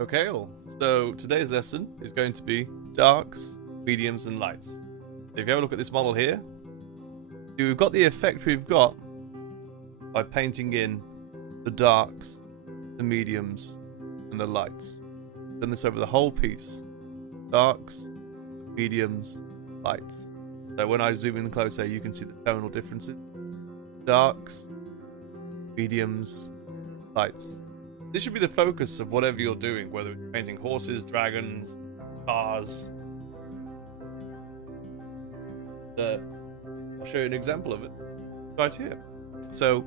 Okay, all. So today's lesson is going to be darks, mediums, and lights. If you have a look at this model here, we've got the effect we've got by painting in the darks, the mediums, and the lights. Done this over the whole piece. Darks, mediums, lights. So when I zoom in closer, you can see the tonal differences. Darks, mediums, lights. This should be the focus of whatever you're doing, whether it's painting horses, dragons, cars. I'll show you an example of it right here. So,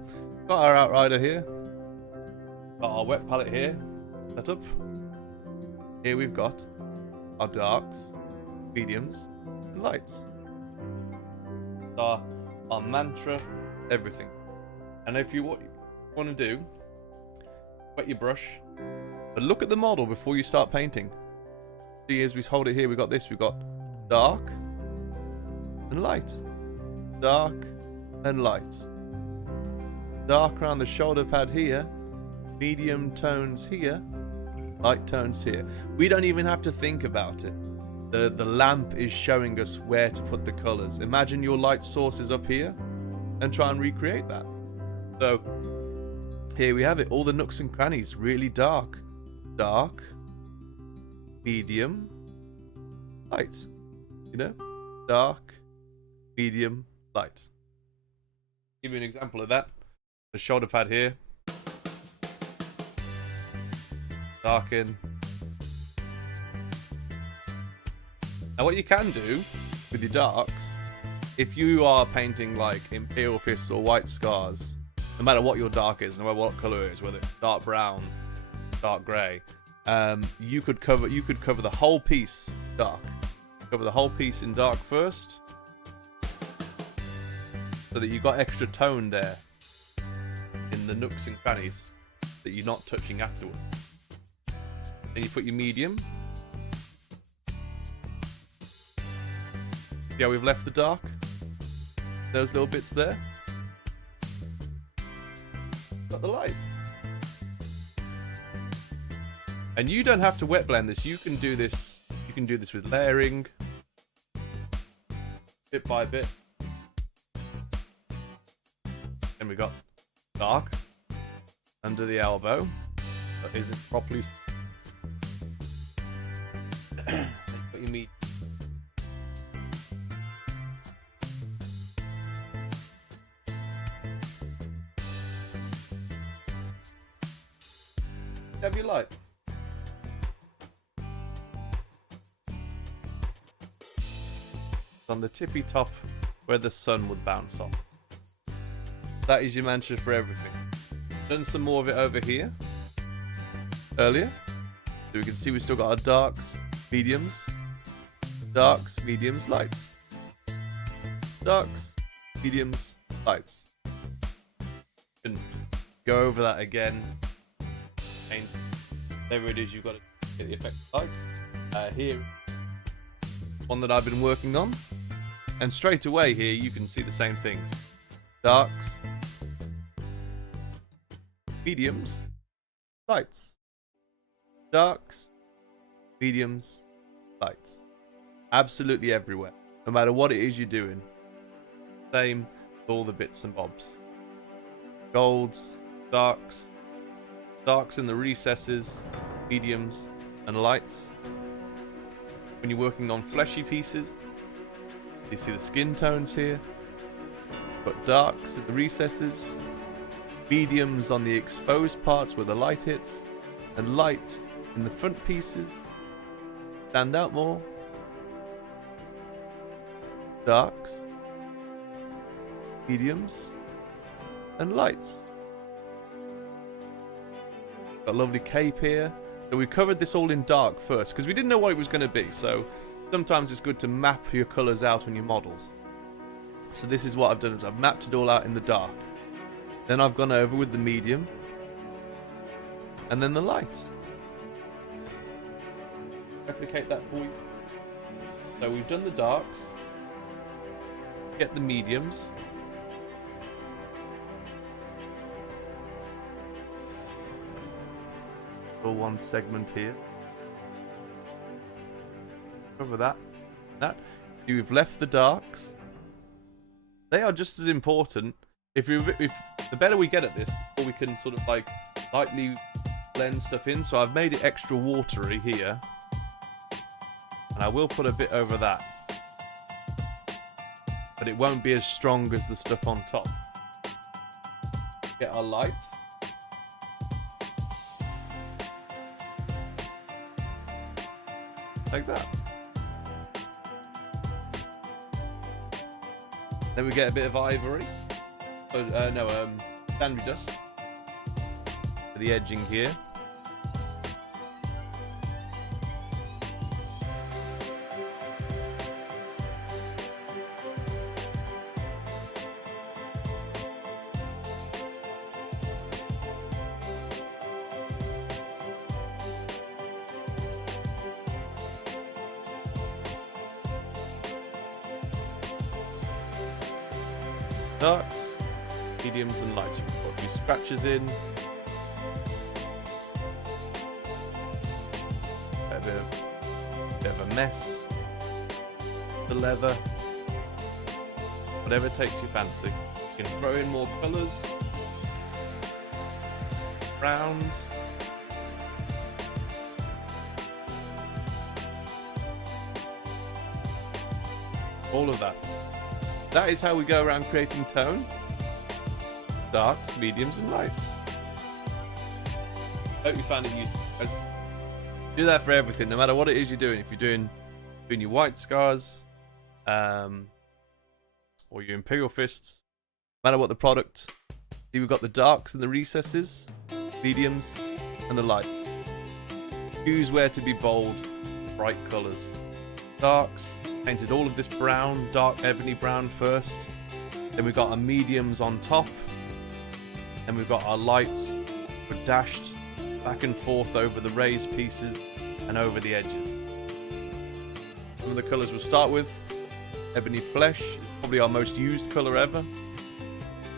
got our outrider here, got our wet palette here, set up. Here we've got our darks, mediums, and lights. Our mantra, everything. And if you want to do, wet your brush, but look at the model before you start painting. See, as we hold it here, we've got dark and light, dark and light, dark around the shoulder pad here, medium tones here, light tones here. We don't even have to think about it. The lamp is showing us where to put the colors. Imagine your light source is up here and try and recreate that. So here we have it, all the nooks and crannies, really dark, medium, light, dark, medium, light. Give you an example of that. The shoulder pad here, darken. Now what you can do with your darks, if you are painting like Imperial Fists or White Scars, no matter what your dark is, no matter what color it is, whether it's dark brown, dark grey, you could cover the whole piece dark. Cover the whole piece in dark first, so that you've got extra tone there in the nooks and crannies that you're not touching afterwards. Then you put your medium. See how we've left the dark? Those little bits there. Got the light. And you don't have to wet blend this. You can do this with layering, bit by bit. And we got dark under the elbow that isn't properly. Put your meat. Have your light. On the tippy top where the sun would bounce off. That is your mantra for everything. Done some more of it over here earlier, so we can see we still got our darks, mediums, lights, darks, mediums, lights. And go over that again. Paint whatever it is you've got to get the effect like. Here, one that I've been working on, and straight away here you can see the same things: darks, mediums, lights, darks, mediums, lights. Absolutely everywhere, no matter what it is you're doing. Same with all the bits and bobs. Golds, darks in the recesses, mediums, and lights. When you're working on fleshy pieces, you see the skin tones here. Got darks at the recesses, mediums on the exposed parts where the light hits, and lights in the front pieces. Stand out more. Darks, mediums, and lights. Got a lovely cape here. So we covered this all in dark first because we didn't know what it was going to be. So sometimes it's good to map your colours out on your models. So this is what I've done, is I've mapped it all out in the dark. Then I've gone over with the medium. And then the light. Replicate that for you. So we've done the darks. Get the mediums. for one segment here. Over that. You've left the darks. They are just as important. If the better we get at this, the more we can sort of like lightly blend stuff in. So I've made it extra watery here, and I will put a bit over that, but it won't be as strong as the stuff on top. Get our lights. Like that. Then we get a bit of ivory. Sandy dust for the edging here. Darks, mediums and lights. We've got a few scratches in. A bit of a mess. The leather. Whatever takes your fancy. You can throw in more colours. Browns. All of that. That is how we go around creating tone. Darks, mediums, and lights. Hope you found it useful, guys. Do that for everything, no matter what it is you're doing. If you're doing your white scars, or your Imperial Fists, no matter what the product. See, we've got the darks and the recesses, mediums, and the lights. Choose where to be bold, bright colours. Darks. Painted all of this brown, dark ebony brown first. Then we've got our mediums on top. Then we've got our lights. We're dashed back and forth over the raised pieces and over the edges. Some of the colours we'll start with. Ebony Flesh, probably our most used colour ever.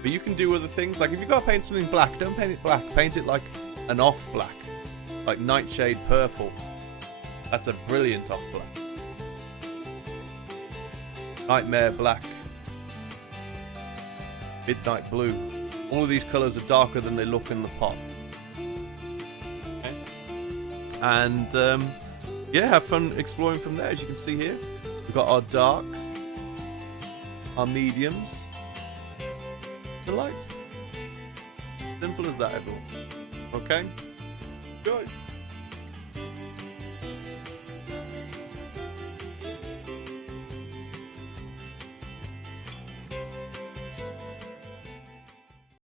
But you can do other things. Like if you've got to paint something black, don't paint it black. Paint it like an off black. Like Nightshade Purple. That's a brilliant off black. Nightmare Black, Midnight Blue. All of these colours are darker than they look in the pot. Okay. And yeah, have fun exploring from there. As you can see here, we've got our darks, our mediums, the lights. Simple as that, everyone. Okay? Good.